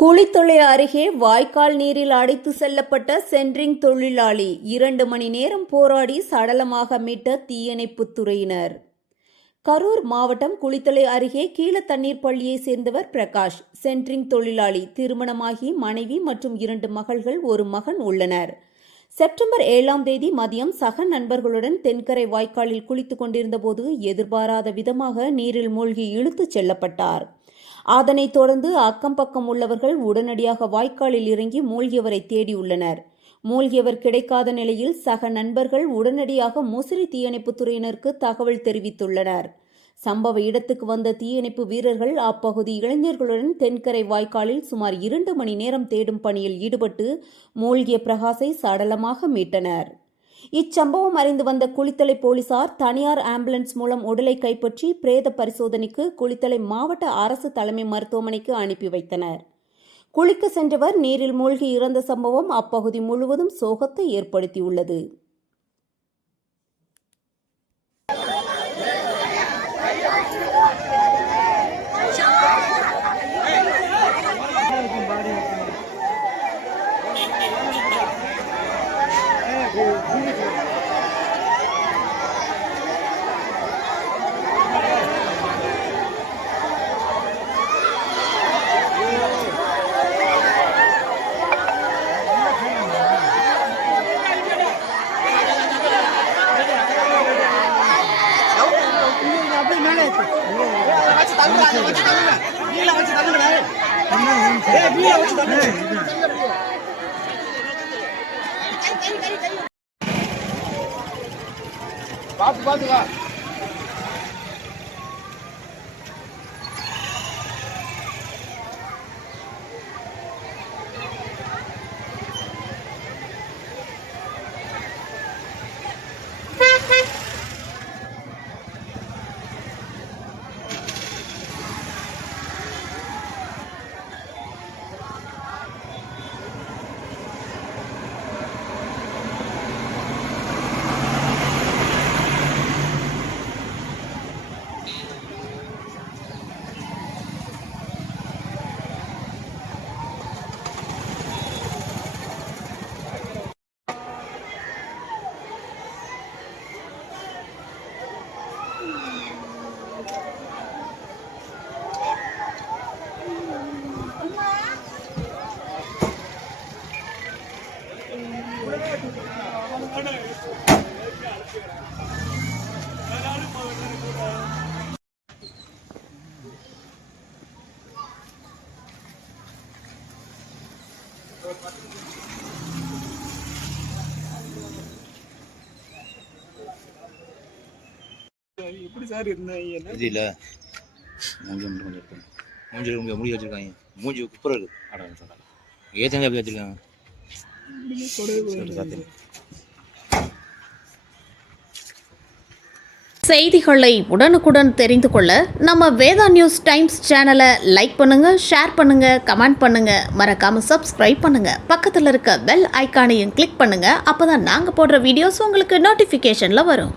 குளித்தலை அருகே வாய்க்கால் நீரில் அடைத்து செல்லப்பட்ட சென்ட்ரிங் தொழிலாளி 2 மணி நேரம் போராடி சடலமாக மீட்ட தீயணைப்புத் துறையினர். கரூர் மாவட்டம் குளித்தலை அருகே கீழத்தண்ணீர் பள்ளியை சேர்ந்தவர் பிரகாஷ். சென்ட்ரிங் தொழிலாளி. திருமணமாகி மனைவி மற்றும் 2 மகள்கள், 1 மகன் உள்ளனர். செப்டம்பர் 7ஆம் தேதி மதியம் சக நண்பர்களுடன் தென்கரை வாய்க்காலில் குளித்துக் கொண்டிருந்த போது எதிர்பாராத விதமாக நீரில் மூழ்கி இழுத்துச் செல்லப்பட்டார். அதனைத் தொடர்ந்து அக்கம் பக்கம் உள்ளவர்கள் உடனடியாக வாய்க்காலில் இறங்கி மூழ்கியவரை தேடியுள்ளனர். மூழ்கியவர் கிடைக்காத நிலையில் சக நண்பர்கள் உடனடியாக முசிறி தீயணைப்புத் துறையினருக்கு தகவல் தெரிவித்துள்ளனர். சம்பவ இடத்துக்கு வந்த தீயணைப்பு வீரர்கள் அப்பகுதி இளைஞர்களுடன் தென்கரை வாய்க்காலில் சுமார் 2 மணி நேரம் தேடும் பணியில் ஈடுபட்டு மூழ்கிய பிரகாஷை சடலமாக மீட்டனர். இச்சம்பவம் அறிந்து வந்த குளித்தலை போலீசார் தனியார் ஆம்புலன்ஸ் மூலம் உடலை கைப்பற்றி பிரேத பரிசோதனைக்கு குளித்தலை மாவட்ட அரசு தலைமை மருத்துவமனைக்கு அனுப்பி வைத்தனர். குளிக்க சென்றவர் நீரில் மூழ்கி இறந்த சம்பவம் அப்பகுதி முழுவதும் சோகத்தை ஏற்படுத்தியுள்ளது. பாத்து வா. எப்படி சார் இருந்தீங்க? இதுல மூஞ்சி முடி வச்சிருக்காங்க. மூஞ்சி குப்புற இருக்கு. ஏத்தங்க எப்படி வச்சிருக்காங்க? செய்திகளை உடனுக்குடன் தெரிந்து கொள்ள நம்ம வேதா நியூஸ் டைம்ஸ் சேனலை லைக் பண்ணுங்க, ஷேர் பண்ணுங்க, கமெண்ட் பண்ணுங்க, மறக்காம சப்ஸ்கிரைப் பண்ணுங்க. பக்கத்தில் இருக்க பெல் ஐக்கானையும் கிளிக் பண்ணுங்க. அப்பதான் நாங்க போடுற வீடியோஸ் உங்களுக்கு நோட்டிபிகேஷன்ல வரும்.